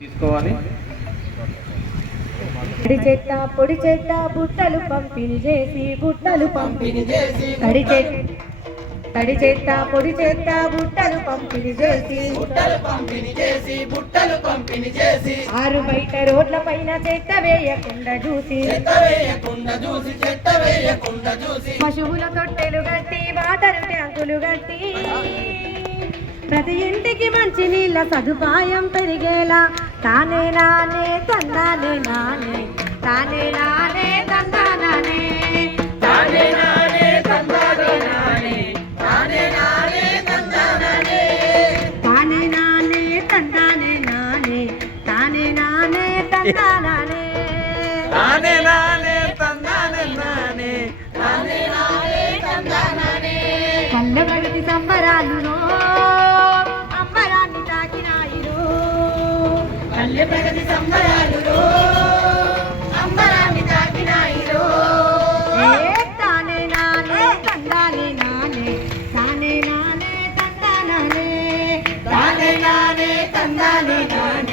తీసుకోవాలి. పొడి చెత్త బుట్టలు పంపిణీ చేసి తడి చెత్త పొడి చెత్త బుట్టలు పంపిణీ చేసి ఆరు బయట రోడ్ల పైన చెత్త వేయకుండా చూసి పశువుల తొట్టెలు గట్టి వాటర్ ట్యాంకులు గట్టి ప్రతి ఇంటికి మంచి నీళ్ళ సదుపాయం పెరిగేలా తానే నానే తందానే నానే తానే నానే తందానే తానే నానే తందానే నానే తానే నానే తందానే తానే నానే తందానే నానే తానే నానే తందానే తానే నానే తందానే నానే తానే నానే తందానే పల్లె ప్రగతి సంబరాలు అంబరాన్ని తాకినాయిరో పల్లె ప్రగతి సంబరాలు అంబరాన్ని తాకినాయిరో తానే నానే తందానే నానే తానే నానే తందానే తానే నానే తందానే నానే